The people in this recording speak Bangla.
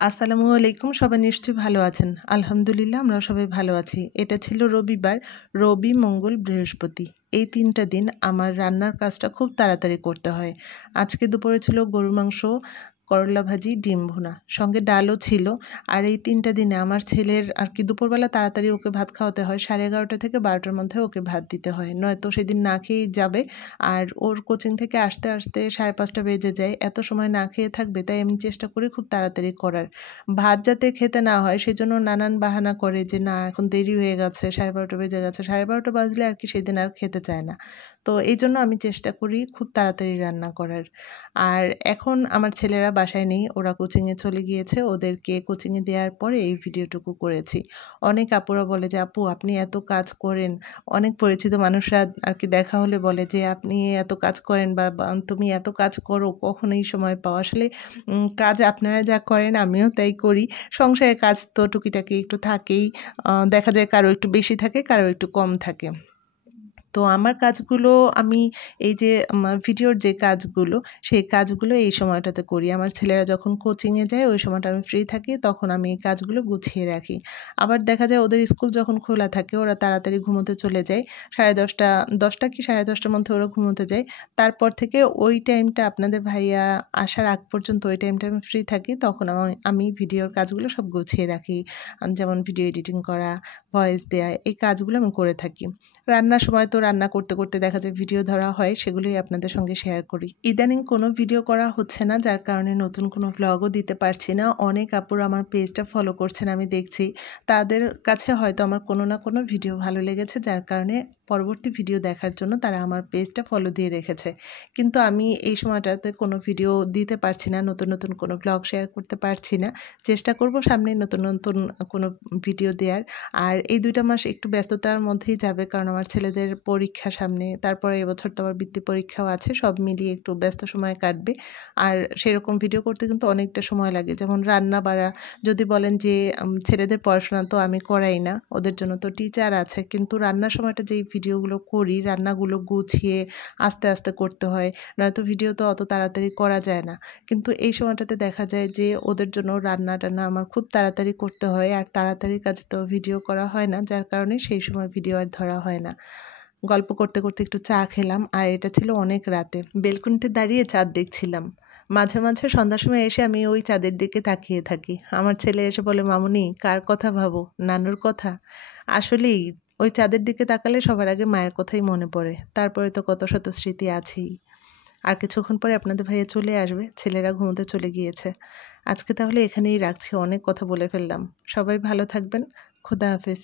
আসসালামু আলাইকুম। সবাই নিশ্চয়ই ভালো আছেন। আলহামদুলিল্লাহ আমরাও সবাই ভালো আছি। এটা ছিল রবিবার, রবি, মঙ্গল, বৃহস্পতি। এই ৩ টা দিন আমার রান্নার কাজটা খুব তাড়াতাড়ি করতে হয়। আজকে দুপুরে ছিল গরুর মাংস, করলা ভাজি, ডিম ভুনা। সঙ্গে ডালও ছিল। আর এই ৩ টা দিনে আমার ছেলের দুপুরবেলা তাড়াতাড়ি ওকে ভাত খাওয়াতে হয়। 11:30 থেকে 12টার মধ্যে ওকে ভাত দিতে হয়। নয়তো সেদিন না খেয়েই যাবে। আর ওর কোচিং থেকে আসতে 5:30 বেজে যায়। এত সময় না খেয়ে থাকবে, তাই আমি চেষ্টা করি খুব তাড়াতাড়ি করার। ভাত যাতে খেতে না হয় সেজন্য নানান বাহানা করে যে, "না এখন দেরি হয়ে গেছে, 12:30 বেজে গেছে।" 12:30 বাজলে সেদিন আর খেতে চায় না। তো এইজন্য আমি চেষ্টা করি খুব তাড়াতাড়ি রান্না করার। আর এখন আমার ছেলেরা বাসায় নেই, ওরা কোচিংয়ে চলে গিয়েছে। ওদেরকে কোচিংয়ে দেওয়ার পরে এই ভিডিওটুকু করেছি। অনেক আপুরা বলে যে, "আপু আপনি এত কাজ করেন।" অনেক পরিচিত মানুষরা দেখা হলে বলে যে, "আপনি এত কাজ করেন বা তুমি এত কাজ করো, কখন এই সময় পাও?" আসলে কাজ আপনারা যা করেন আমিও তাই করি। সংসারের কাজ তো টুকিটাকি একটু থাকেই। দেখা যায় কারো একটু বেশি থাকে, কারো একটু কম থাকে। তো আমার কাজগুলো আমি এই যে ভিডিওর যে কাজগুলো, সেই কাজগুলো এই সময়টাতে করি। আমার ছেলেরা যখন কোচিংয়ে যায় ওই সময়টা আমি ফ্রি থাকি, তখন আমি এই কাজগুলো গুছিয়ে রাখি। আবার দেখা যায় ওদের স্কুল যখন খোলা থাকে ওরা তাড়াতাড়ি ঘুমোতে চলে যায়। 10:30 10টা কি 10:30টার মধ্যে ওরা ঘুমোতে যায়। তারপর থেকে ওই টাইমটা আপনাদের ভাইয়া আসার আগ পর্যন্ত ওই টাইমটা আমি ফ্রি থাকি। তখন আমি ভিডিওর কাজগুলো সব গুছিয়ে রাখি। যেমন ভিডিও এডিটিং করা, ভয়েস দেয়া, এই কাজগুলো আমি করে থাকি। রান্নার সময় তো রান্না করতে দেখা যায় ভিডিও ধরা হয়, সেগুলোই আপনাদের সঙ্গে শেয়ার করি। ইদানিং কোনো ভিডিও করা হচ্ছে না, যার কারণে নতুন কোনো ভ্লগও দিতে পারছি না। অনেক আপুরা আমার পেজটা ফলো করছেন আমি দেখছি। তাদের কাছে হয়তো আমার কোনো না কোনো ভিডিও ভালো লেগেছে, যার কারণে পরবর্তী ভিডিও দেখার জন্য তারা আমার পেজটা ফলো দিয়ে রেখেছে। কিন্তু আমি এই সময়টাতে কোনো ভিডিও দিতে পারছি না, নতুন কোনো ভ্লগ শেয়ার করতে পারছি না। চেষ্টা করব সামনে নতুন কোনো ভিডিও দেয়ার। আর এই ২ টা মাস একটু ব্যস্ততার মধ্যেই যাবে, কারণ আমার ছেলেদের পরীক্ষা সামনে। তারপরে এবছর তো আবার বৃত্তি পরীক্ষাও আছে। সব মিলিয়ে একটু ব্যস্ত সময় কাটবে। আর সেরকম ভিডিও করতে কিন্তু অনেকটা সময় লাগে। যেমন রান্না-বাড়া, যদি বলেন যে ছেলেদের পড়াশোনা তো আমি করাই না। ওদের জন্য তো টিচার আছে। কিন্তু রান্নার সময়টা যেই ভিডিওগুলো করি, রান্নাগুলো গুছিয়ে আস্তে করতে হয়। নয়তো ভিডিও তো অত তাড়াতাড়ি করা যায় না। কিন্তু এই সময়টাতে দেখা যায় যে ওদের জন্য রান্না-টান্না আমার খুব তাড়াতাড়ি করতে হয়। আর তাড়াতাড়ির কাজে তো ভিডিও করা হয় না। যার কারণে সেই সময় ভিডিও আর ধরা হয় না। গল্প করতে একটু চা খেলাম। আর এটা ছিল অনেক রাতে। বেলকনিতে দাঁড়িয়ে চাঁদ দেখছিলাম। মাঝে সন্ধ্যার সময় এসে আমি ওই চাঁদের দিকে তাকিয়ে থাকি। আমার ছেলে এসে বলে, "মামুনি কার কথা ভাবো? নানুর কথা?" আসলেই ওই চাঁদের দিকে তাকালে সবার আগে মায়ের কথাই মনে পড়ে। তারপরে তো কত শত স্মৃতি আছেই। আর কিছুক্ষণ পরে আপনাদের ভাইয়া চলে আসবে। ছেলেরা ঘুমোতে চলে গিয়েছে। আজকে তাহলে এখানেই রাখছি। অনেক কথা বলে ফেললাম। সবাই ভালো থাকবেন। খোদা হাফেজ।